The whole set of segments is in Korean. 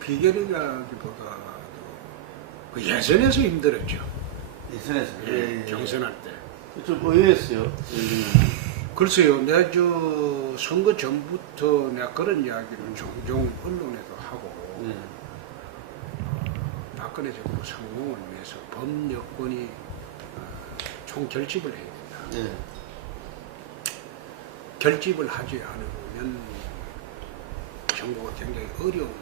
비결이라기보다도 그 예선에서 힘들었죠. 예선에서. 예, 경선할 때. 좀 의외였어요. 글쎄요, 내가 저 선거 전부터 내가 그런 이야기를 종종 언론에도 하고, 박근혜 정부 성공을 위해서 범여권이 총결집을 해야 된다. 결집을 하지 않으면 정부가 굉장히 어려운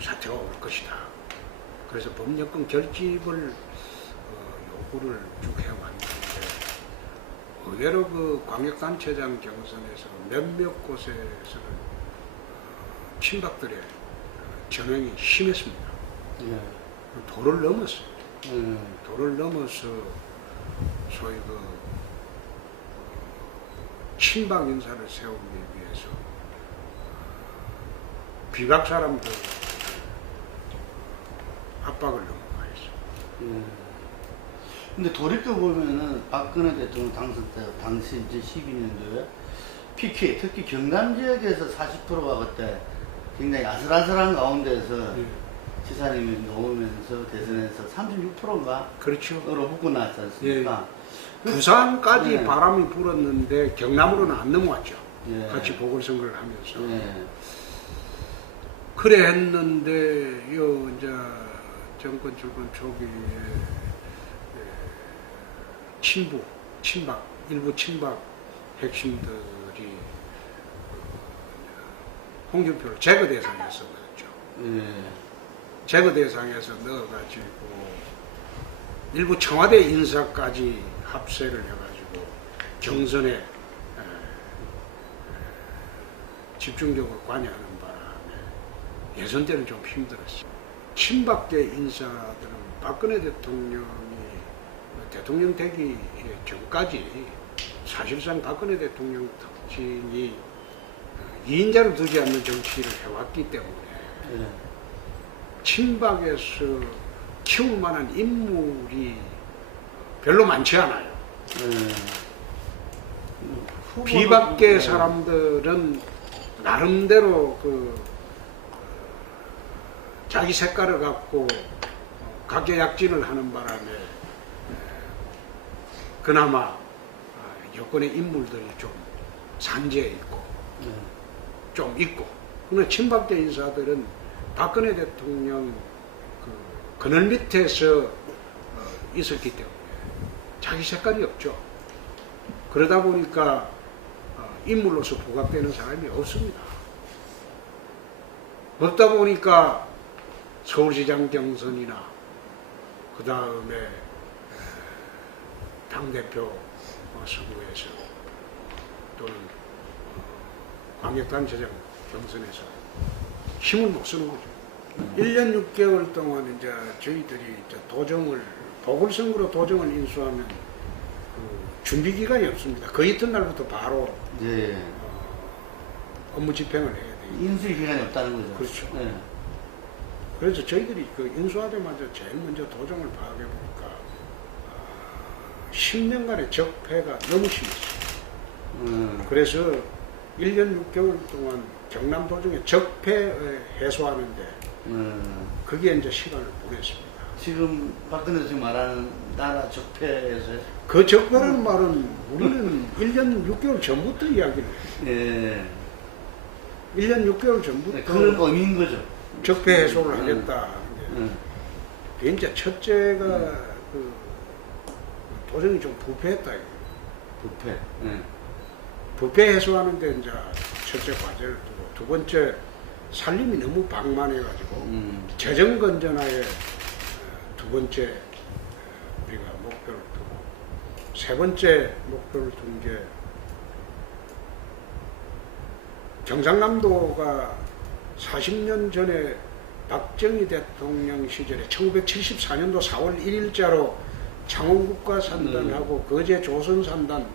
사태가 올 것이다. 그래서 범여권 결집을 요구를 쭉 해왔는데, 의외로 그 광역단체장 경선에서 몇몇 곳에서는 친박들의 전횡이 심했습니다. 도를 넘었어요. 도를 넘어서 소위 그 친박 인사를 세우기 위해서 비박 사람들 압박을 넘어가 있어요. 근데 돌이켜보면은 박근혜 대통령 당선 때, 당시 이제 12년도에 PK, 특히 경남 지역에서 40%가 그때 굉장히 아슬아슬한 가운데서 지사님이 나오면서 대선에서 36%인가? 그렇죠. 으로 묶고 나왔지 않습니까? 부산까지 바람이 불었는데 경남으로는 안 넘어왔죠. 같이 보궐선거를 하면서. 그래 했는데, 요, 이제, 정권 출범 초기에, 친박, 일부 친박 핵심들이 홍준표를 제거 대상에서 넣었죠. 제거 대상에서 넣어가지고, 일부 청와대 인사까지 합세를 해가지고 경선에 집중적으로 관여하는 바람에 예선 때는 좀 힘들었어요. 친박계 인사들은 박근혜 대통령이 대통령 되기 전까지 사실상 박근혜 대통령 특징이 2인자를 두지 않는 정치를 해왔기 때문에 친박에서 키울 만한 인물이 별로 많지 않아요. 비박계 사람들은 나름대로 그 자기 색깔을 갖고 각계약진을 하는 바람에 그나마 여권의 인물들이 좀 산재해 있고 좀 있고, 그러나 친박계 인사들은 박근혜 대통령 그 그늘 밑에서 있었기 때문에 자기 색깔이 없죠. 그러다 보니까 인물로서 부각되는 사람이 없습니다. 없다 보니까 서울시장 경선이나 그 다음에 당대표 선거에서 또는 광역단체장 경선에서 힘을 못 쓰는 거죠. 1년 6개월 동안 이제 저희들이 이제 도정을, 보궐선거로 도정을 인수하면 그 준비 기간이 없습니다. 그 이튿날부터 바로 업무 집행을 해야 돼요. 인수 기간이 없다는 거죠. 그렇죠. 그래서 저희들이 그 인수하자마자 제일 먼저 도정을 파악해 보니까 10년간의 적폐가 너무 심했어요. 그래서 1년 6개월 동안 경남 도정의 적폐 해소하는데 그게 이제 시간을 보냈습니다. 지금 박근혜 지금 말하는 나라 적폐에서 그 적폐라는 말은 우리는 1년 6개월 전부터 이야기를 했어요. 1년 6개월 전부터 그런 의미인 거죠. 적폐 해소를 하겠다. 그게 이제 첫째가 그 도정이 좀 부패했다. 부패. 부패 해소하는데 이제 첫째 과제를 두고, 두 번째 살림이 너무 방만해가지고 재정 건전화에 두 번째 우리가 목표를 두고, 세 번째 목표를 둔 게 경상남도가 40년 전에 박정희 대통령 시절에 1974년도 4월 1일자로 창원국가 산단하고 거제 조선 산단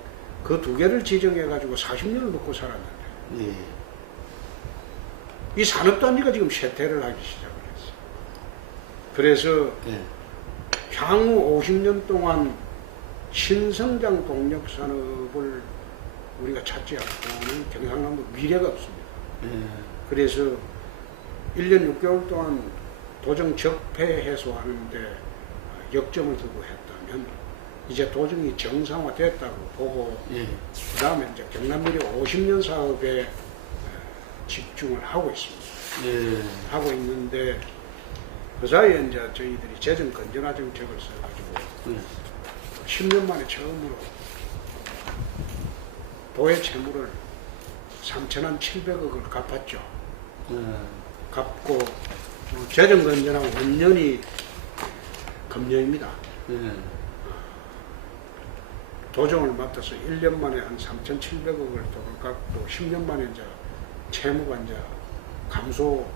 그 두 개를 지정해가지고 40년을 먹고 살았는데 이 산업단지가 지금 쇠퇴를 하기 시작을 했어요. 그래서 향후 50년 동안 신성장 동력 산업을 우리가 찾지 않고는 경상남도 미래가 없습니다. 그래서 1년 6개월 동안 도정 적폐 해소하는데 역점을 두고 했다면 이제 도정이 정상화됐다고 보고 예. 그 다음에 이제 경남미래 50년 사업에 집중을 하고 있습니다. 예. 하고 있는데 그 사이에 이제 저희들이 재정 건전화 정책을 써가지고 예. 10년 만에 처음으로 도의 채무를 3,700억을 갚았죠. 예. 갚고 재정 건전화 원년이 금년입니다. 예. 도정을 맡아서 1년 만에 한 3,700억을 돈을 갚고 10년 만에 이제 채무가 이제 감소로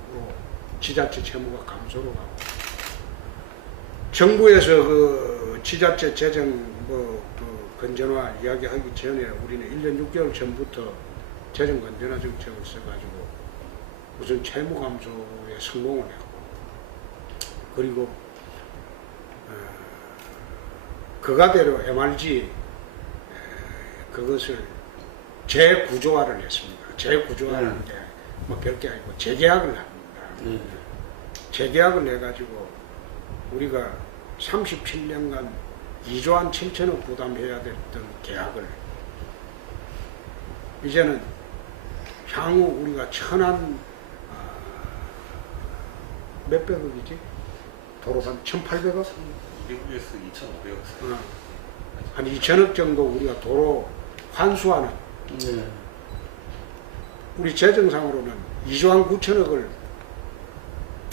지자체 채무가 감소로 가고 정부에서 그 지자체 재정 그 건전화 이야기하기 전에 우리는 1년 6개월 전부터 재정 건전화 정책을 써가지고 우선 채무 감소에 성공을 했고 그리고 그가대로 MRG 그것을 재구조화를 했습니다. 재구조화라는 게 뭐 별게 아니고 재계약을 합니다. 재계약을 해가지고 우리가 37년간 2조 한 7천억 부담해야 됐던 계약을 이제는 향후 우리가 천안 몇백억이지? 도로반 1,800억? 미국에서 2,500억. 한 2천억 정도 우리가 도로 환수하는 예. 우리 재정상으로는 2조 한 9천억을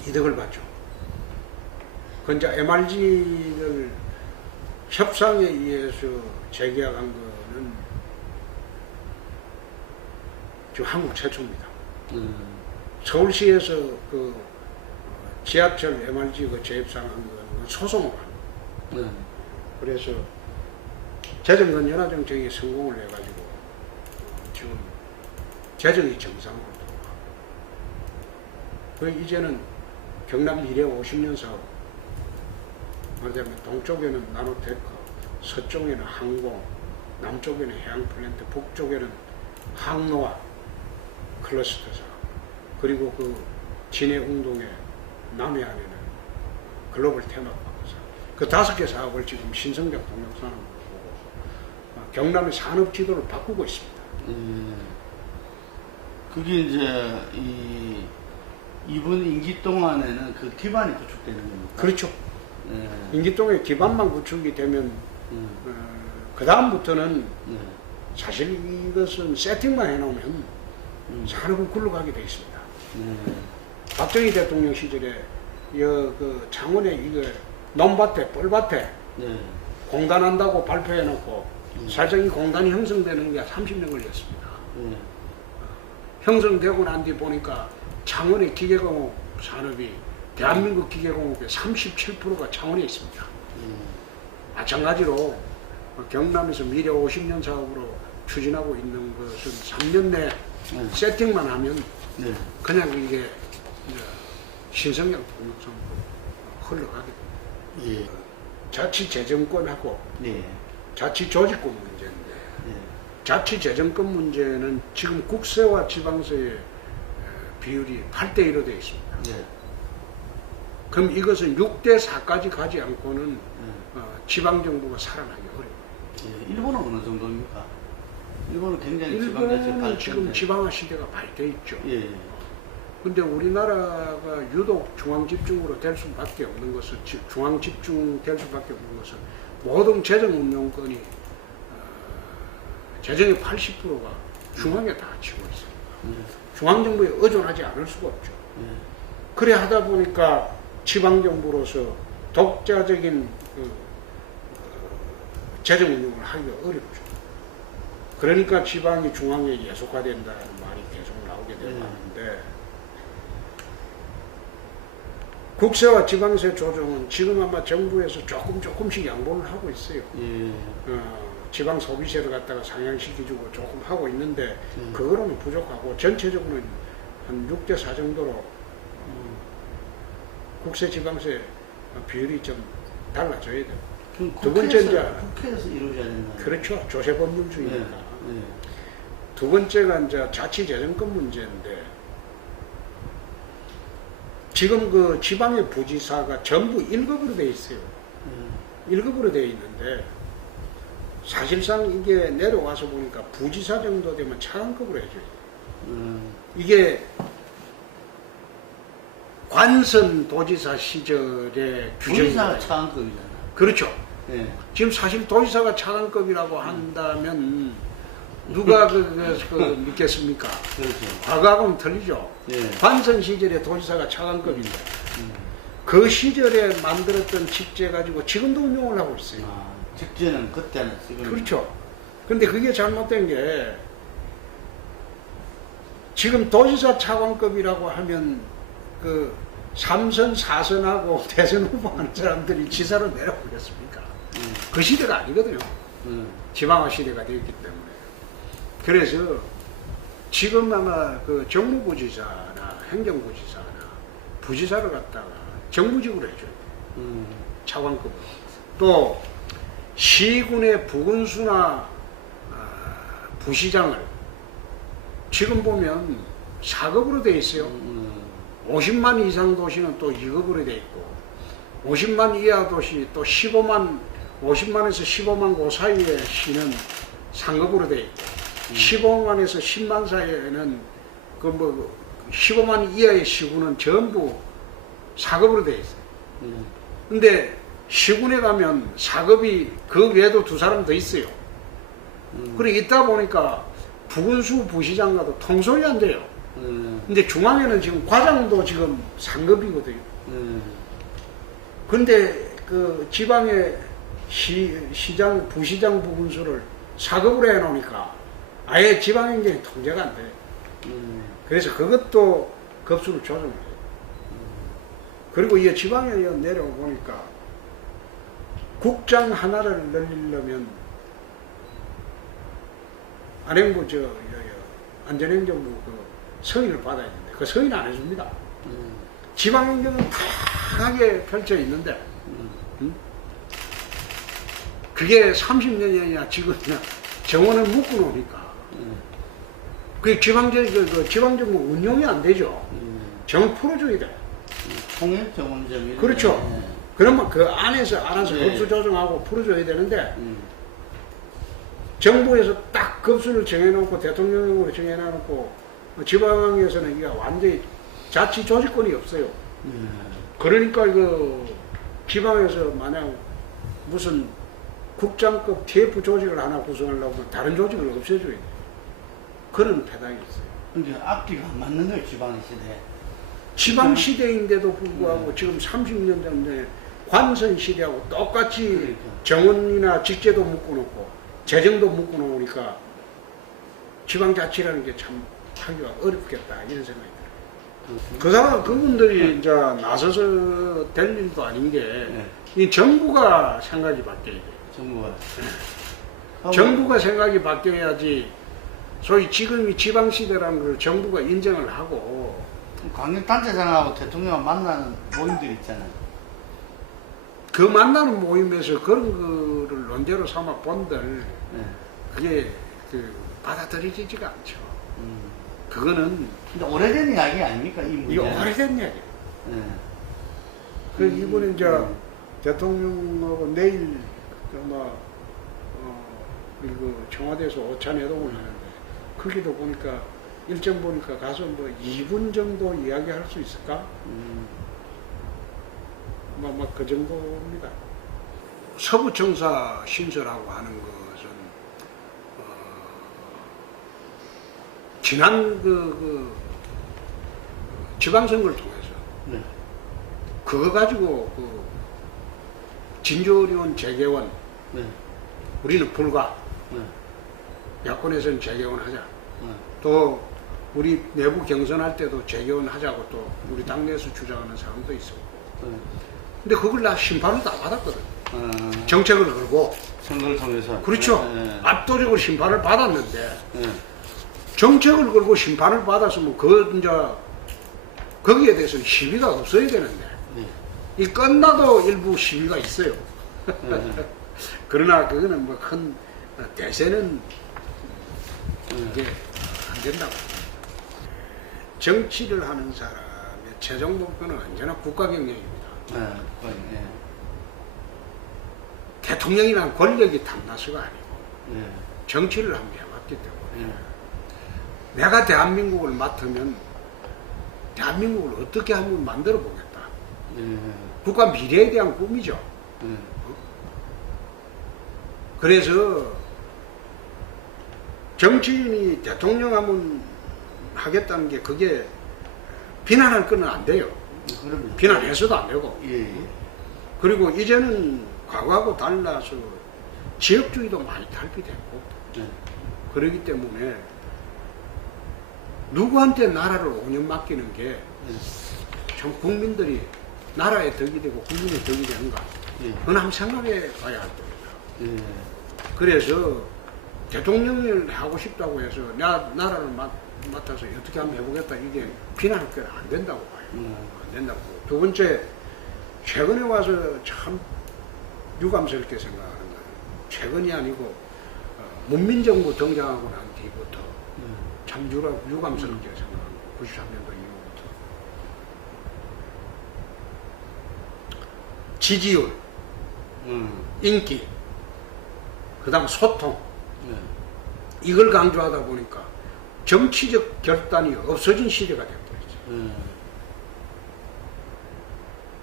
이득을 받죠. 그 이제 MRG를 협상에 의해서 재계약한 거는 지금 한국 최초입니다. 서울시에서 그 지하철 MRG 그 재협상한 거는 소송을 합니다. 그래서 재정 건전화 정책이 성공을 해가지고 지금 재정이 정상으로 돌아가고 그 이제는 경남 미래 50년 사업 말하자면 동쪽에는 나노테크, 서쪽에는 항공, 남쪽에는 해양 플랜트, 북쪽에는 항로화 클러스터 사업 그리고 그 진해 운동에 남해안에는 글로벌 테마파크 사업 그 5개 사업을 지금 신성장 동력산업으로 보고 경남의 산업 지도를 바꾸고 있습니다. 그게 이제 이번 임기 동안에는 그 기반이 구축되는 겁니까? 그렇죠. 예. 임기동의 기반만 구축이 되면 그 다음부터는 예. 사실 이것은 세팅만 해놓으면 산업은 굴러가게 돼 있습니다. 박정희 대통령 시절에 그 창원에 이거 논밭에 뻘밭에 예. 공단한다고 발표해놓고 사실 이 공단이 형성되는 게 30년 걸렸습니다. 예. 형성되고 난 뒤 보니까 창원의 기계공업 산업이 대한민국 기계공업의 37%가 창원에 있습니다. 마찬가지로 경남에서 미래 50년 사업으로 추진하고 있는 것은 3년 내 세팅만 하면 네. 그냥 이게 신성장 동력성으로 흘러가게 됩니다. 예. 자치재정권하고 네. 자치조직권 문제인데 네. 자치재정권 문제는 지금 국세와 지방세의 비율이 8대1로 되어 있습니다. 네. 그럼 이것은 6대4까지 가지 않고는 지방정부가 살아나기 어려워요. 예. 일본은 어느 정도입니까? 일본은 굉장히 지방자치 일본은 발전돼. 지금 지방화 시대가 발돼 있죠. 예. 근데 우리나라가 유독 중앙집중으로 될 수밖에 없는 것은 중앙집중 될 수밖에 없는 것은 모든 재정 운용권이 재정의 80%가 중앙에 다 지고 있습니다. 중앙정부에 의존하지 않을 수가 없죠. 그래 하다 보니까 지방정부로서 독자적인 재정 운용을 하기가 어렵죠. 그러니까 지방이 중앙에 예속화된다는 말이 계속 나오게 되는데 국세와 지방세 조정은 지금 아마 정부에서 조금씩 양보를 하고 있어요. 예. 지방 소비세를 갖다가 상향시켜주고 조금 하고 있는데 그거로는 부족하고 전체적으로는 한 6대4 정도로 국세 지방세 비율이 좀 달라져야 돼요. 두 번째 이제 국회에서 이루어져야 된다. 그렇죠. 조세법률주의니까. 네. 두 번째가 이제 자치재정권 문제인데 지금 그 지방의 부지사가 전부 1급으로 돼 있어요. 1급으로 돼 있는데 사실상 이게 내려와서 보니까 부지사 정도 되면 차관급으로 해줘요. 이게 관선 도지사 시절의 부지사가 규정이 차관급이잖아. 그렇죠. 예. 지금 사실 도지사가 차관급이라고 한다면 누가 믿겠습니까? 그렇죠. 과거하고는 틀리죠. 예. 관선 시절에 도지사가 차관급인데 그 시절에 만들었던 직제 가지고 지금도 운영을 하고 있어요. 아, 직제는 그때는 지금. 그렇죠. 근데 그게 잘못된 게 지금 도지사 차관급이라고 하면 그 3선, 4선하고 대선 후보하는 사람들이 지사로 내려오겠습니까? 그 시대가 아니거든요. 지방화 시대가 되었기 때문에. 그래서 지금 아마 그 정무부지사나 행정부지사나 부지사를 갖다가 정무직으로 해줘요. 차관급으로. 또 시군의 부군수나 부시장을 지금 보면 4급으로 돼 있어요. 50만 이상 도시는 또 2급으로 돼 있고 50만 이하 도시 또 50만에서 15만 그 사이의 시는 상급으로 돼 있고 15만에서 10만 사이에는 그 뭐 15만 이하의 시군은 전부 4급으로 돼 있어요. 근데 시군에 가면 4급이 그 외에도 두 사람 더 있어요. 그래 있다 보니까 부군수 부시장과도 통솔이 안 돼요. 근데 중앙에는 지금 과장도 지금 상급이거든요. 근데 그 지방의 시장, 부시장 부군수를 4급으로 해놓으니까 아예 지방행정이 통제가 안 돼. 그래서 그것도 급수를 조정해요. 그리고 이 지방에 내려보니까 국장 하나를 늘리려면 안행부 안전행정부 그 승인을 받아야 되는데 그 승인 안 해줍니다. 지방행정은 다하게 펼쳐 있는데 그게 30년이나 지금이나 정원을 묶어 놓으니까 그 지방정부 운용이 안 되죠. 정을 풀어줘야 돼. 통일 정원점이. 그렇죠. 그러면 그 안에서 알아서 급수 조정하고 풀어줘야 되는데 정부에서 딱 급수를 정해놓고 대통령령으로 정해놓고 지방에서는 이게 완전히 자치 조직권이 없어요. 그러니까 이거 지방에서 만약 무슨 국장급 TF 조직을 하나 구성하려고 하면 다른 조직을 없애줘야 돼요. 그런 배당이 있어요. 그러니까 앞뒤가 안 맞는 거예요, 지방 시대. 지방 시대인데도 불구하고 지금 30년 전에 관선 시대하고 똑같이 그러니까. 정원이나 직제도 묶어놓고 재정도 묶어놓으니까 지방자치라는 게 참 하기가 어렵겠다 이런 생각이 들어요. 그분들이 이제 나서서 될 일도 아닌 게 이 정부가 생각이 바뀌어야 돼요. 정부가 생각이 바뀌어야지. 소위 지금이 지방시대라는 걸 정부가 인정을 하고 광역단체장하고 대통령을 만나는 모임들 있잖아요. 그 만나는 모임에서 그런 거를 논제로 삼아 본들 그게 받아들여지지가 않죠. 그거는 근데 오래된 이야기 아닙니까? 이 문제. 이거 오래된 얘기. 그 이번에 이제 대통령하고 내일 그리고 청와대에서 오찬회동을 하는데 거기도 보니까 일정 보니까 가서 뭐 2분 정도 이야기할 수 있을까? 막 그 정도입니다. 서부청사 신설하고 하는 것은 지난 지방선거를 통해서 그거 가지고 진조리원 재개원 우리는 불가 야권에서는 재개원하자. 또 우리 내부 경선할 때도 재개원하자고 또 우리 당내에서 주장하는 사람도 있었고. 근데 그걸 나 심판을 다 받았거든. 정책을 걸고. 선거를 통해서. 그렇죠. 압도적으로 심판을 받았는데 정책을 걸고 심판을 받았으면 이제 거기에 대해서는 시비가 없어야 되는데 이 끝나도 일부 시비가 있어요. 그러나 그거는 뭐 큰 대세는 이게 안 된다고. 정치를 하는 사람의 최종 목표는 언제나 국가 경영입니다. 예. 대통령이란 권력이 탐나서가 아니고 예. 정치를 한번 해봤기 때문에 예. 내가 대한민국을 맡으면 대한민국을 어떻게 한번 만들어 보겠다. 예. 국가 미래에 대한 꿈이죠. 예. 그래서 정치인이 대통령 하면 하겠다는 게 그게 비난할 거는 안 돼요. 그럼요. 비난해서도 안 되고. 예. 그리고 이제는 과거하고 달라서 지역주의도 많이 탈피됐고 예. 그러기 때문에 누구한테 나라를 5년 맡기는 게 참 국민들이 나라에 덕이 되고 국민에 덕이 되는가 예. 그건 한번 생각해 봐야 할 겁니다. 예. 그래서 대통령을 하고 싶다고 해서 나라를 맡아서 어떻게 한번 해보겠다 이게 비난할 게 안 된다고 봐요. 안 된다고. 두 번째, 최근에 와서 참 유감스럽게 생각하는 거는 최근이 아니고 문민정부 등장하고 난 뒤부터 참 유감스럽게 생각합니다. 93년도 이후부터. 지지율, 인기, 그 다음 소통, 예. 이걸 강조하다 보니까 정치적 결단이 없어진 시대가 되어버렸죠.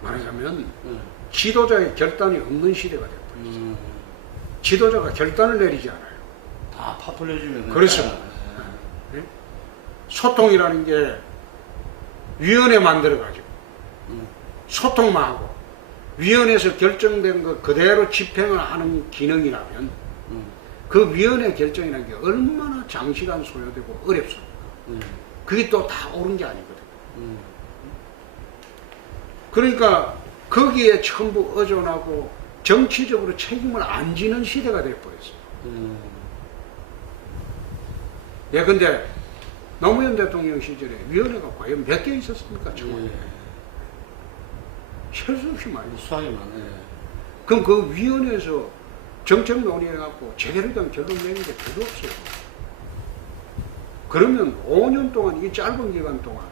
말하자면 지도자의 결단이 없는 시대가 되어버렸죠. 지도자가 결단을 내리지 않아요. 다 파퓰리즘에 그렇습니다. 네? 소통이라는 게 위원회 만들어가지고 소통만 하고 위원회에서 결정된 거 그대로 집행을 하는 기능이라면 그 위원회 결정이라는 게 얼마나 장시간 소요되고 어렵습니까? 그게 또 다 옳은 게 아니거든요. 그러니까 거기에 전부 의존하고 정치적으로 책임을 안 지는 시대가 되어버렸어요. 예, 근데 노무현 대통령 시절에 위원회가 과연 몇 개 있었습니까? 청와대에. 셀 수 없이 많이 있어요. 수학이 많네. 그럼 그 위원회에서 정책 논의해갖고 제대로 된 결론 내는 게 별로 없어요. 그러면 5년 동안, 이 짧은 기간 동안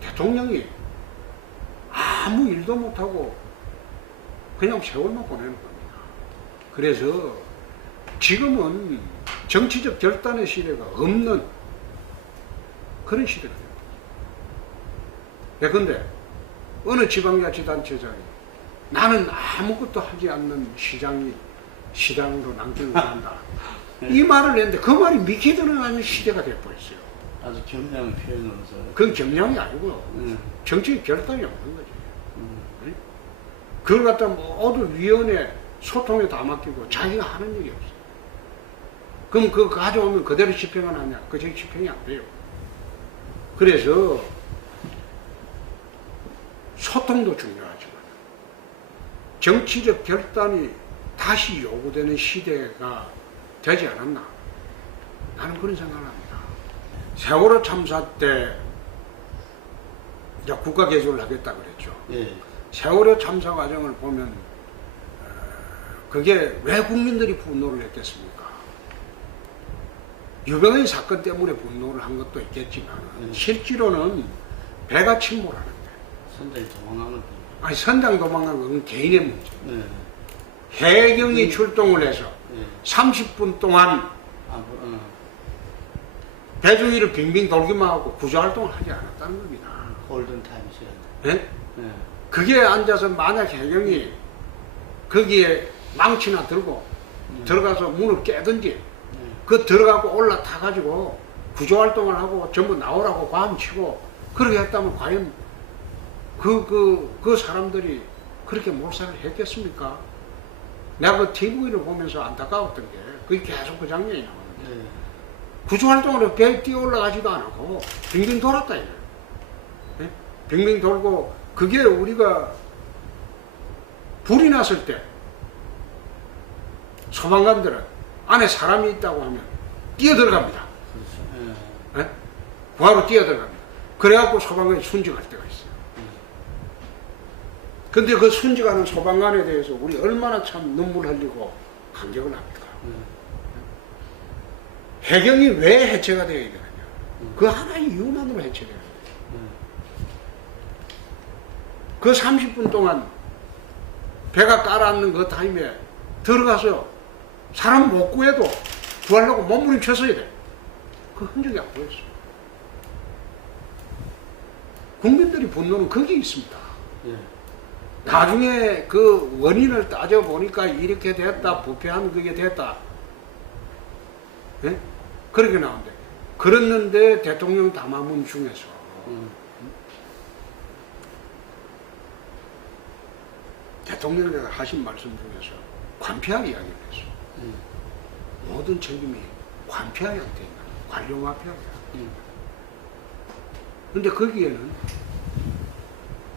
대통령이 아무 일도 못하고 그냥 세월만 보내는 겁니다. 그래서 지금은 정치적 결단의 시대가 없는 그런 시대가 됩니다. 예컨대 어느 지방자치단체장이 나는 아무것도 하지 않는 시장으로 남기는 한다. 이 말을 했는데 그 말이 믿기지는 않는 시대가 되어버렸어요. 아주 겸양을 표현으로서. 그건 겸양이 아니고 정치적 결단이 없는 거지. 그걸 갖다 모두 위원회 소통에 다 맡기고 자기가 하는 일이 없어. 그럼 그거 가져오면 그대로 집행을 하냐? 그저 집행이 안 돼요. 그래서 소통도 중요하지만 정치적 결단이 다시 요구되는 시대가 되지 않았나? 나는 그런 생각을 합니다. 세월호 참사 때 이제 국가 개조를 하겠다 그랬죠. 예. 세월호 참사 과정을 보면 그게 왜 국민들이 분노를 했겠습니까? 유병의 사건 때문에 분노를 한 것도 있겠지만 실제로는 배가 침몰하는데 선장이 도망간 것도. 아니 선장 도망간 건 개인의 문제. 네. 해경이 출동을 해서 예. 30분 동안 배주위를 빙빙 돌기만 하고 구조활동을 하지 않았다는 겁니다. 골든타임 시간. 예? 예. 그게 앉아서 만약 해경이 거기에 망치나 들고 들어가서 문을 깨든지 그 들어가고 올라타가지고 구조활동을 하고 전부 나오라고 과음치고 그렇게 했다면 과연 그 사람들이 그렇게 몰살을 했겠습니까? 내가 그 TV를 보면서 안타까웠던 게 그게 계속 그 장면이 나오는데 예. 구조활동으로 배에 뛰어 올라가지도 않고 빙빙 돌았다 이거예요. 예? 빙빙 돌고 그게 우리가 불이 났을 때 소방관들은 안에 사람이 있다고 하면 뛰어들어갑니다. 그렇죠. 예. 예? 구하러 뛰어들어갑니다. 그래갖고 소방관이 순직할 때가 있어요. 근데 그 순직하는 소방관에 대해서 우리 얼마나 참 눈물 흘리고 감격을 합니까? 해경이 왜 해체가 되어야 되느냐? 그 하나의 이유만으로 해체되는 거예요. 그 30분 동안 배가 깔아앉는 그 타임에 들어가서 사람 못 구해도 구하려고 몸부림쳤어야 돼. 그 흔적이 안 보였어. 국민들이 분노는 거기에 있습니다. 예. 나중에 그 원인을 따져보니까 이렇게 됐다, 부패한 그게 됐다. 예? 그렇게 나오는데. 그랬는데 대통령 담화문 중에서 대통령께서 하신 말씀 중에서 관폐하 이야기를 했어. 모든 책임이 관폐하한테 있는 관료 마피아야. 근데 거기에는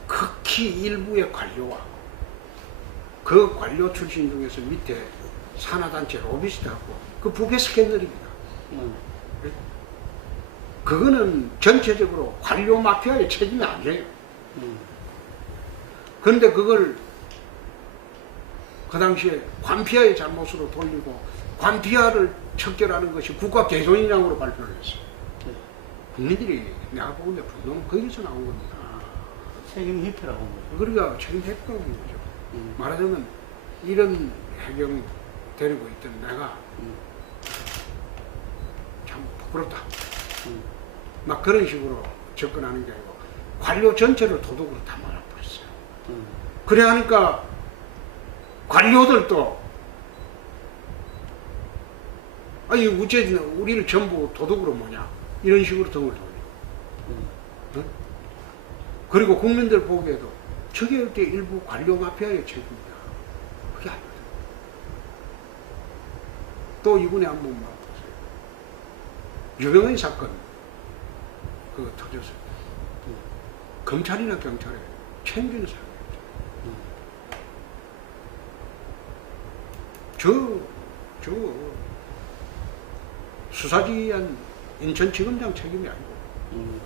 극히 일부의 관료와 그 관료 출신 중에서 밑에 산하단체 로비스트하고 그 부패 스캔들입니다. 그거는 전체적으로 관료 마피아의 책임이 아니에요. 그런데 그걸 그 당시에 관피아의 잘못으로 돌리고 관피아를 척결하는 것이 국가 개선이라고 발표를 했어요. 국민들이 내가 보는데 분노는 거기서 나온 겁니다. 책임 회피라고 한 거죠. 그러니까 책임 회피라고 하는 거죠. 말하자면 이런 해경 데리고 있던 내가 참 부끄럽다. 막 그런 식으로 접근하는 게 아니고 관료 전체를 도둑으로 다 말아버렸어요. 그래 하니까 관료들도 아니 우째 우리를 전부 도둑으로 뭐냐 이런 식으로 등을 돌려. 응? 그리고 국민들 보기에도 저게 이렇게 일부 관료 마피아의 책임이다. 그게 아니다. 또 이번에 한번 봐보세요. 유병의 사건 그거 터졌어요. 검찰이나 경찰에 챙기는 사람이었죠. 저 수사지휘한 인천지검장 책임이 아니고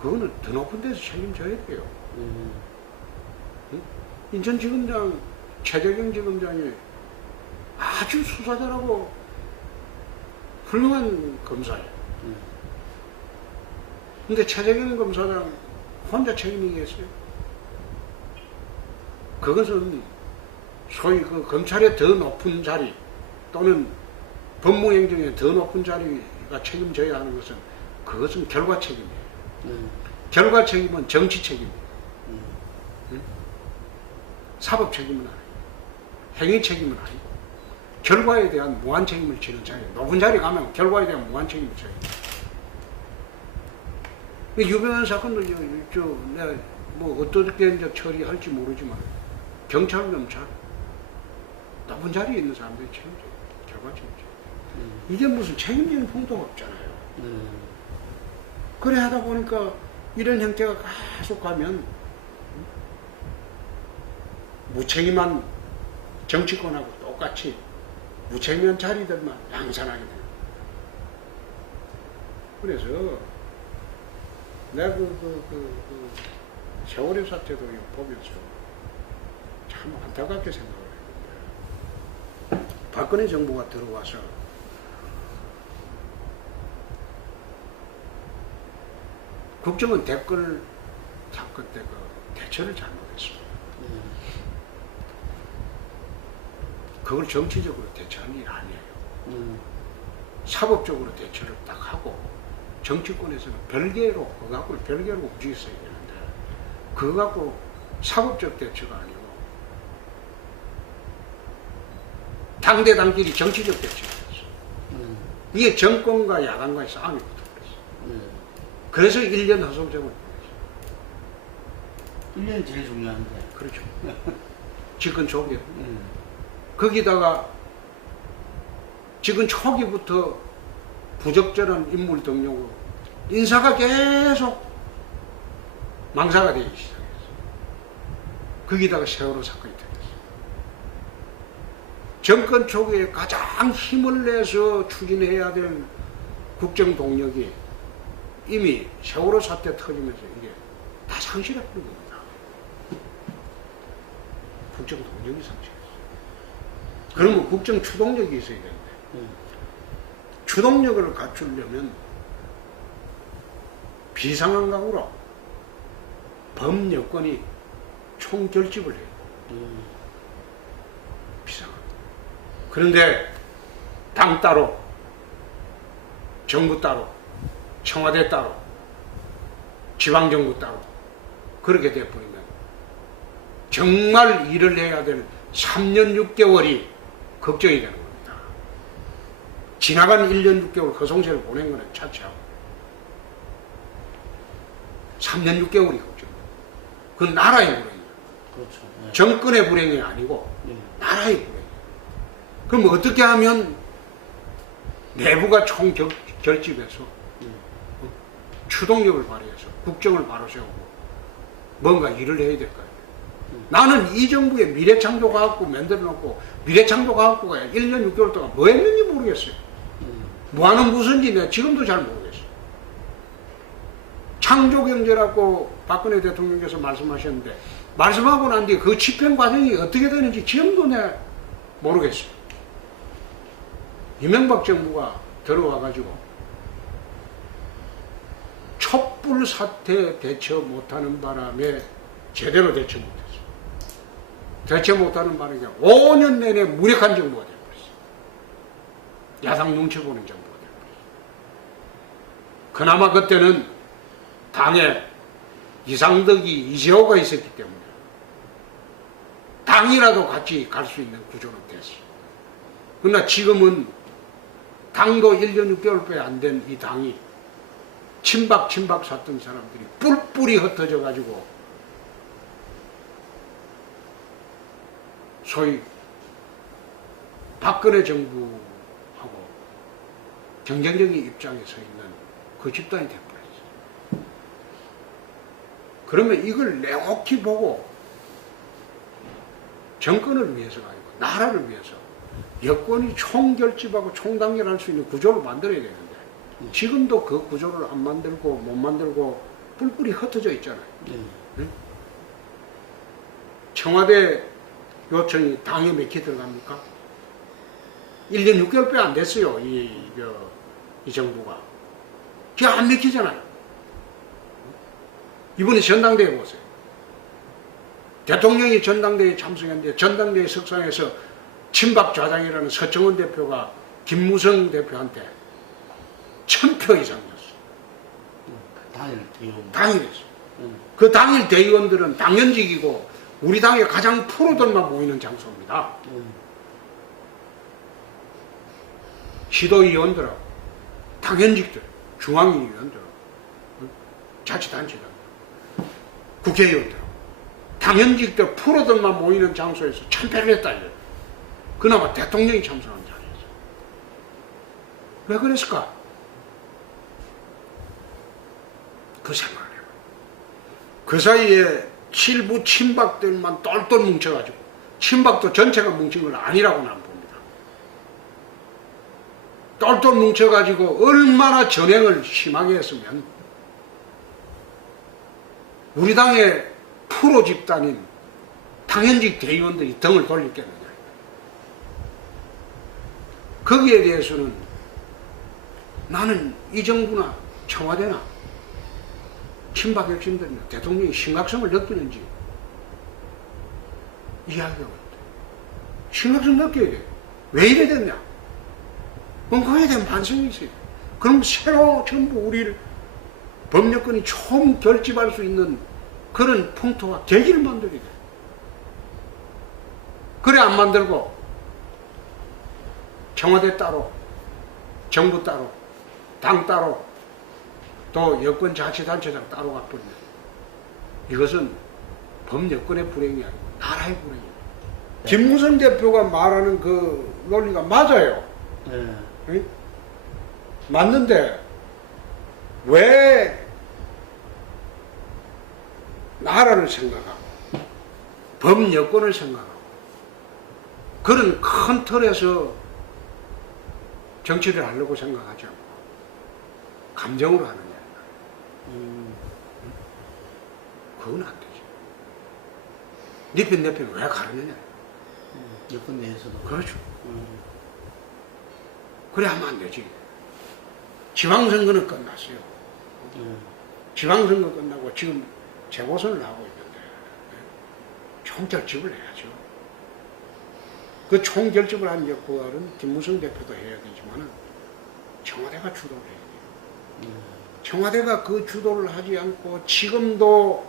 그거는 더 높은 데서 책임져야 돼요. 응? 인천지검장 최재경 지검장이 아주 수사 잘하고 훌륭한 검사예요. 근데 최재경 검사장 혼자 책임이겠어요? 그것은 소위 그 검찰의 더 높은 자리 또는 법무행정의 더 높은 자리가 책임져야 하는 것은 그것은 결과 책임이에요. 결과 책임은 정치 책임이에요. 응? 사법 책임은 아니고 행위 책임은 아니고 결과에 대한 무한 책임을 지는 자리 높은 자리 가면 결과에 대한 무한 책임을 져야 돼요. 유명한 사건도 내가 뭐 어떻게 이제 처리할지 모르지만 경찰, 검찰 나쁜 자리에 있는 사람들이 책임져요. 결과 책임져요. 이게 무슨 책임지는 풍토가 없잖아요. 그래 하다 보니까 이런 형태가 계속 가면 무책임한 정치권하고 똑같이 무책임한 자리들만 양산하게 돼요. 그래서 내가 세월호 사태도 보면서 참 안타깝게 생각을 했는데 박근혜 정부가 들어와서 국정원 댓글 사건 때 그 대처를 잘못했습니다. 그걸 정치적으로 대처하는 일 아니에요. 사법적으로 대처를 딱 하고 정치권에서는 별개로 그거 갖고 별개로 움직였어야 되는데 그거 갖고 사법적 대처가 아니고 당대당끼리 정치적 대처가 됐어. 이게 정권과 야당과의 싸움이 붙어버렸어. 그래서 1년 허송세월 보냈어. 1년이 제일 중요한데. 그렇죠. 집권 초기에. 거기다가 집권 초기부터 부적절한 인물 등용으로 인사가 계속 망사가 되기 시작했어. 거기다가 세월호 사건이 터졌어. 정권 초기에 가장 힘을 내서 추진해야 될 국정 동력이 이미 세월호 사태 터지면서 이게 다 상실해버린 겁니다. 국정 동력이 상실했어. 그러면 국정 추동력이 있어야 되는데 추동력을 갖추려면 비상한 각오로 법 여건이 총결집을 해요. 비상합니다. 그런데 당 따로, 정부 따로, 청와대 따로, 지방정부 따로 그렇게 돼버리면 정말 일을 해야 될 3년 6개월이 걱정이 되는 겁니다. 지나간 1년 6개월 허송세를 보낸 거는 차치하고 3년 6개월이 걱정입니다. 그건 나라의 불행이에요. 그렇죠. 네. 정권의 불행이 아니고 네. 나라의 불행이에요. 그럼 어떻게 하면 내부가 총결집해서 추동력을 발휘해서 국정을 바로 세우고 뭔가 일을 해야 될까요? 나는 이 정부의 미래창조과학부 만들어 놓고 미래창조과학부가 1년 6개월 동안 뭐 했는지 모르겠어요. 뭐 하는 무슨지 내가 지금도 잘 모르겠어요. 창조경제라고 박근혜 대통령께서 말씀하셨는데 말씀하고 난 뒤에 그 집행 과정이 어떻게 되는지 지금도 내가 모르겠어요. 이명박 정부가 들어와가지고 촛불 사태 대처 못하는 바람에 제대로 대처 못했어요. 대처 못하는 바람에 5년 내내 무력한 정부가 되어버렸어요. 야당 눈치 보는 정부가 되어버렸어요. 그나마 그때는 당에 이상덕이 이재호가 있었기 때문에 당이라도 같이 갈 수 있는 구조는 됐어요. 그러나 지금은 당도 1년 6개월밖에 안 된 이 당이 친박 샀던 사람들이 뿔뿔이 흩어져 가지고 소위 박근혜 정부하고 경쟁적인 입장에 서 있는 그 집단이 돼버렸어요. 그러면 이걸 냉혹히 보고 정권을 위해서가 아니고 나라를 위해서 여권이 총결집하고 총단결할 수 있는 구조를 만들어야 되는데 지금도 그 구조를 안 만들고 못 만들고 뿔뿔이 흩어져 있잖아요. 응? 청와대 요청이 당에 몇 개 들어갑니까? 1년 6개월밖에 안 됐어요. 이 정부가. 그게 안 맥히잖아요. 이번에 전당대회 보세요. 대통령이 전당대회에 참석했는데 전당대회 석상에서 친박 좌장이라는 서청원 대표가 김무성 대표한테 1000표 이상 줬어요. 당일 대의원. 당일이었어요. 그 당일 대의원들은 당연직이고 우리 당의 가장 프로들만 모이는 장소입니다. 시도의원들하고 당연직들, 중앙위원들하고 자치단체장, 국회의원들하고 당연직들 프로들만 모이는 장소에서 참패를 했다 이거예요. 그나마 대통령이 참석한 자리에서. 왜 그랬을까? 그 생각을 해요. 그 사이에 일부 친박들만 똘똘 뭉쳐가지고 친박도 전체가 뭉친 건 아니라고 난 봅니다. 똘똘 뭉쳐가지고 얼마나 전횡을 심하게 했으면 우리 당의 프로 집단인 당연직 대의원들이 등을 돌렸겠느냐. 거기에 대해서는 나는 이 정부나 청와대나 친박 핵심들이나 대통령이 심각성을 느끼는지 이야기가 없대. 심각성 느껴야 돼. 왜 이래 됐냐? 그럼 그거에 대한 반성이 있어야 돼. 그럼 새로 전부 우리를 법률권이 총 결집할 수 있는 그런 풍토와 계기를 만들어야 돼. 그래 안 만들고 청와대 따로, 정부 따로, 당 따로, 또 여권 자치단체장 따로 가버리면 이것은 범여권의 불행이 아니고 나라의 불행이에요. 김무성 대표가 말하는 그 논리가 맞아요. 네. 응? 맞는데 왜 나라를 생각하고 범여권을 생각하고 그런 큰 틀에서 정치를 하려고 생각하지 않고 감정으로 하느냐. 그건 안 되지. 네 편 왜 가르느냐. 여권 내에서도. 그렇죠. 그래 하면 안 되지. 지방선거는 끝났어요. 지방선거 끝나고 지금 재보선을 하고 있는데 총결집을 해야죠. 그 총결집을 한 역할은 김무성 대표도 해야 되지만은 청와대가 주도를 해야 돼요. 청와대가 그 주도를 하지 않고 지금도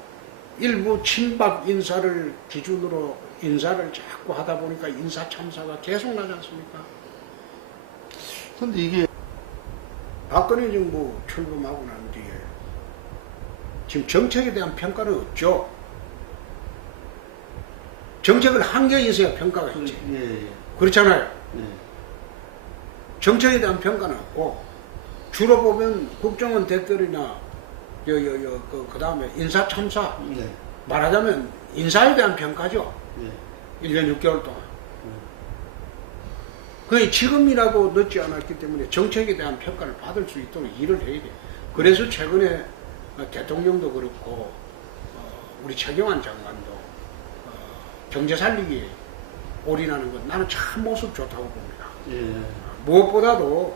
일부 친박 인사를 기준으로 인사를 자꾸 하다 보니까 인사 참사가 계속 나지 않습니까? 근데 이게 박근혜 정부 출범하고 난 뒤에 지금 정책에 대한 평가는 없죠. 정책을 한 게 있어야 평가가 있지. 예, 예. 그렇잖아요. 예. 정책에 대한 평가는 없고 주로 보면 국정원 댓글이나 그 다음에 인사 참사 네. 말하자면 인사에 대한 평가죠. 예. 1년 6개월 동안. 그게 지금이라도 늦지 않았기 때문에 정책에 대한 평가를 받을 수 있도록 일을 해야 돼요. 그래서 최근에 대통령도 그렇고 우리 최경환 장관도 경제 살리기에 올인하는 건 나는 참 모습 좋다고 봅니다. 예. 무엇보다도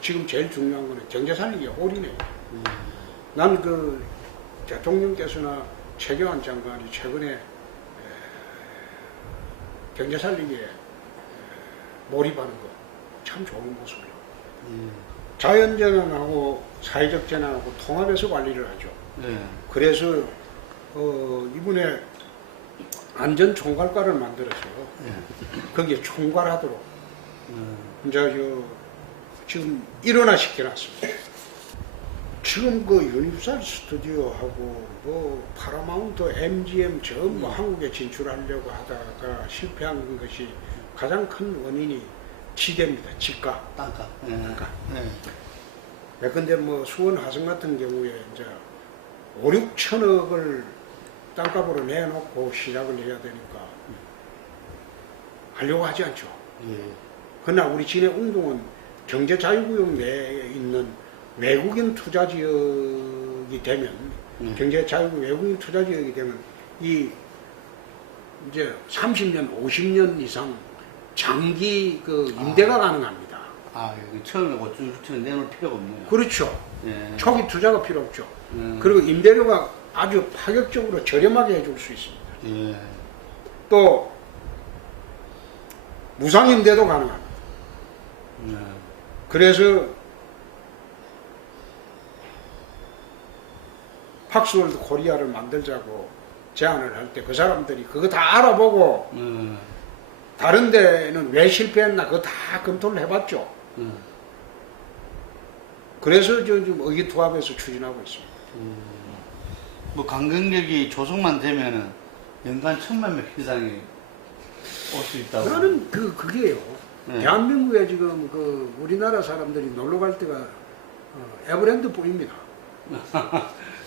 지금 제일 중요한 거는 경제 살리기에 올인해요. 나는 그 대통령께서나 최경환 장관이 최근에 경제 살리기에 몰입하는 거 참 좋은 모습이에요. 자연재난하고 사회적 재난하고 통합해서 관리를 하죠. 예. 그래서 이번에 안전총괄과를 만들어서 거기에 총괄하도록 이제 지금 일원화 시켜놨습니다. 지금 그 유니버설 스튜디오하고 뭐 파라마운트, MGM 전부 한국에 진출하려고 하다가 실패한 것이 가장 큰 원인이 지대입니다. 지가. 땅값. 예. 땅값. 예. 근데 뭐 수원 화성 같은 경우에 이제 5, 6천억을 땅값으로 내놓고 시작을 해야 되니까 하려고 하지 않죠. 예. 그러나 우리 진해 웅동은 경제자유구역 내에 있는 외국인 투자지역이 되면 경제자유구역 외국인 투자지역이 되면 이 이제 30년, 50년 이상 장기 그 임대가 가능합니다. 아, 여기 처음에 5,6천원 내놓을 필요가 없네요. 그렇죠. 예. 초기 투자가 필요 없죠. 그리고 임대료가 아주 파격적으로 저렴하게 해줄 수 있습니다. 예. 또 무상임대도 가능합니다. 예. 그래서 팍스월드 코리아를 만들자고 제안을 할 때 그 사람들이 그거 다 알아보고 다른 데는 왜 실패했나 그거 다 검토를 해봤죠. 그래서 좀 의기투합해서 추진하고 있습니다. 뭐 관광객이 조성만 되면은 연간 1,000만 명 이상이 올 수 있다고. 나는 그게요. 네. 대한민국에 지금 그 우리나라 사람들이 놀러 갈 때가 에버랜드뿐입니다.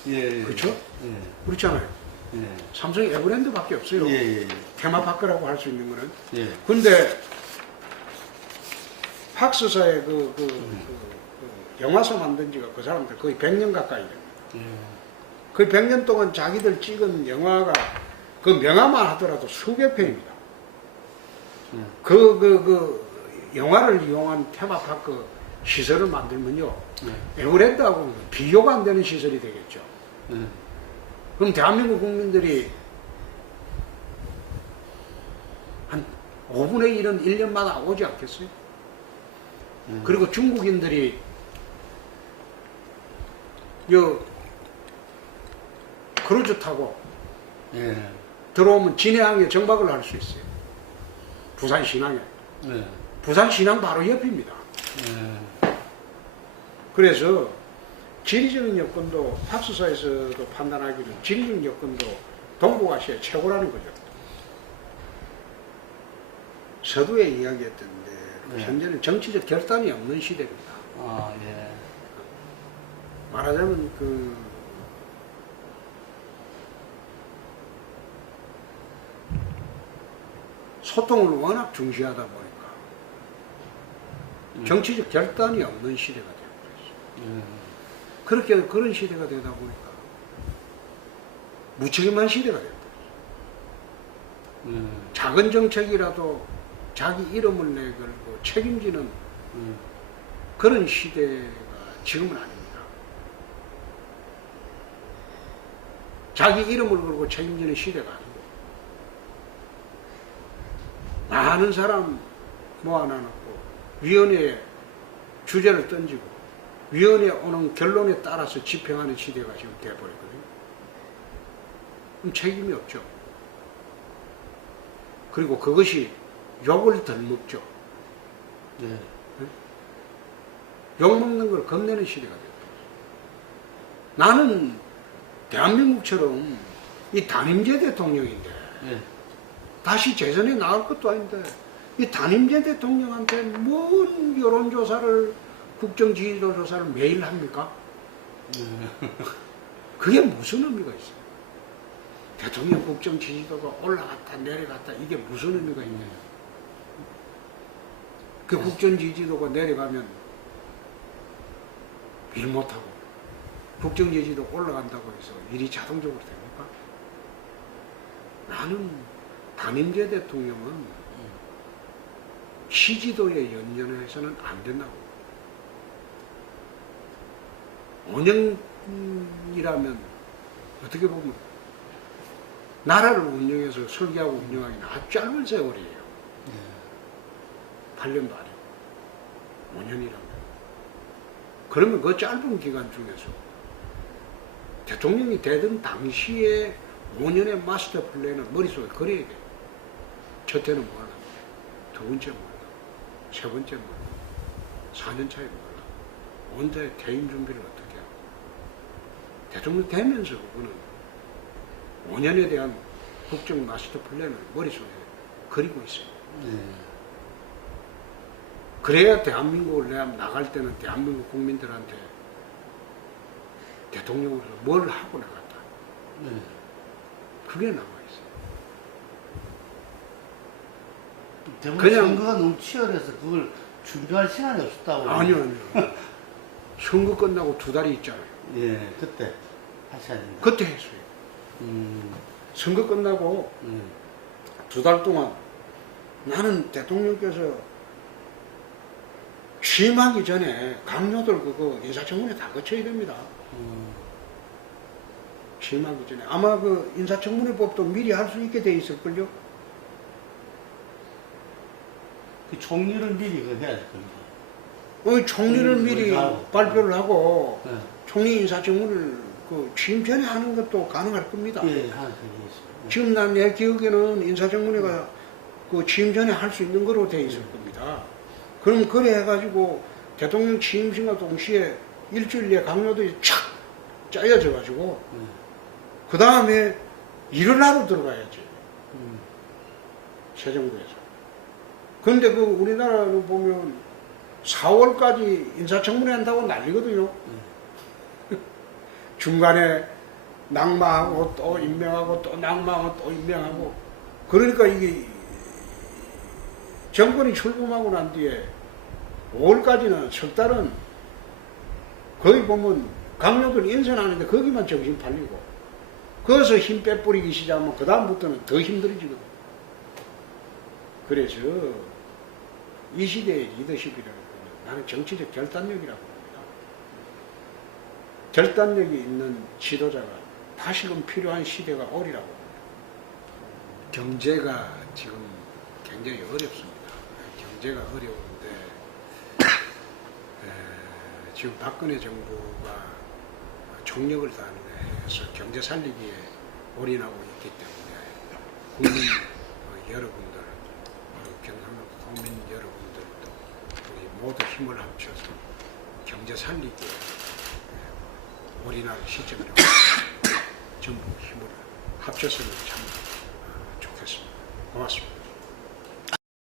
예, 예. 그렇죠? 예. 그렇잖아요. 예. 삼성 에버랜드밖에 없어요. 예, 예. 테마파크라고 할 수 있는 거는. 예. 근데 팍스사의 영화사 만든 지가 그 사람들 거의 100년 가까이 됩니다. 거의 100년 동안 자기들 찍은 영화가 그 명화만 하더라도 수백 편입니다. 그 영화를 이용한 테마파크 시설을 만들면요. 에버랜드하고는 비교가 안 되는 시설이 되겠죠. 그럼 대한민국 국민들이 한 5분의 1은 1년마다 오지 않겠어요? 그리고 중국인들이 크루즈 타고 예. 들어오면 진해항에 정박을 할 수 있어요. 부산 신항에. 예. 부산 신항 바로 옆입니다. 예. 그래서 지리적인 여건도 팍스사에서도 판단하기는 지리적인 여건도 동북아시아 최고라는 거죠. 서두에 이야기했던 대로 현재는 정치적 결단이 없는 시대입니다. 아, 예. 말하자면 소통을 워낙 중시하다 보니까 정치적 결단이 없는 시대가 되어버렸어요. 그런 시대가 되다 보니까 무책임한 시대가 되어버렸어요. 작은 정책이라도 자기 이름을 내걸고 책임지는 그런 시대가 지금은 아닙니다. 자기 이름을 걸고 책임지는 시대가 아니고 많은 사람 모아놔놓고 위원회에 주제를 던지고 위원회에 오는 결론에 따라서 집행하는 시대가 지금 돼버렸거든요. 그럼 책임이 없죠. 그리고 그것이 욕을 덜 먹죠. 네. 욕먹는 걸 겁내는 시대가 돼요. 나는 대한민국처럼 이 단임제 대통령인데 네. 다시 재선에 나올 것도 아닌데 이 단임제 대통령한테 뭔 여론조사를 국정지지도 조사를 매일 합니까? 그게 무슨 의미가 있어요? 대통령 국정지지도가 올라갔다 내려갔다 이게 무슨 의미가 있냐요? 그 국정지지도가 내려가면 일 못하고 국정지지도 올라간다고 해서 일이 자동적으로 됩니까? 나는 단임제 대통령은 시지도에 연연해서는 안 된다고. 5년이라면 어떻게 보면 나라를 운영해서 설계하고 운영하기는 아주 짧은 세월이에요. 8년도 아니고 5년이라면. 그러면 그 짧은 기간 중에서 대통령이 되던 당시에 5년의 마스터 플랜을 머릿속에 그려야 돼. 첫 해는 몰라. 두 번째 몰라. 세 번째 몰라. 4년 차에 몰라. 언제 퇴임 준비를 어떻게 하고. 대통령 되면서 그거는 5년에 대한 국정 마스터 플랜을 머릿속에 그리고 있어요. 그래야 대한민국을 내가 나갈 때는 대한민국 국민들한테 대통령으로서 뭘 하고 나갔다. 그게 남아있어요. 그냥 선거가 너무 치열해서 그걸 준비할 시간이 없었다고. 아니요. 선거 끝나고 2달이 있잖아요. 예, 그때 하셔야 된다. 그때 했어요. 선거 끝나고 2달 동안 나는 대통령께서 취임하기 전에 강요들 그거 인사청문회 다 거쳐야 됩니다. 취임하기 전에 아마 그 인사청문회법도 미리 할 수 있게 돼 있을걸요. 그 총리를 미리 그 해야 될 겁니다. 총리를 미리 하고. 발표를 하고 네. 총리 인사청문회를 그 취임 전에 하는 것도 가능할 겁니다. 예, 하나 더 있습니다. 지금 난 내 기억에는 인사청문회가 그 취임 전에 할 수 있는 거로 돼 있을 겁니다. 그럼 그래 해가지고 대통령 취임식과 동시에 일주일 내에 강요들이 착 짜여져 가지고 그 다음에 일을 하러 들어가야지. 새 정부에서. 그런데 그 우리나라로 보면 4월까지 인사청문회 한다고 난리거든요. 중간에 낙마하고 또 임명하고 또 낙마하고 또 임명하고. 그러니까 이게 정권이 출범하고 난 뒤에 5월까지는 석 달은 거의 보면 강요들 인선하는데 거기만 정신 팔리고 거기서 힘 빼뿌리기 시작하면 그 다음부터는 더 힘들어지거든. 그래서 이 시대의 리더십이라고 보면 나는 정치적 결단력이라고 봅니다. 결단력이 있는 지도자가 다시금 필요한 시대가 오리라고 봅니다. 경제가 지금 굉장히 어렵습니다. 경제가 어려운데 지금 박근혜 정부가 총력을 다해서 경제 살리기에 올인하고 있기 때문에 국민 여러분들, 경상도 국민 여러분들도 우리 모두 힘을 합쳐서 경제 살리기에 올인할 시점이라고 전부 힘을 합쳤으면 참 좋겠습니다. 고맙습니다.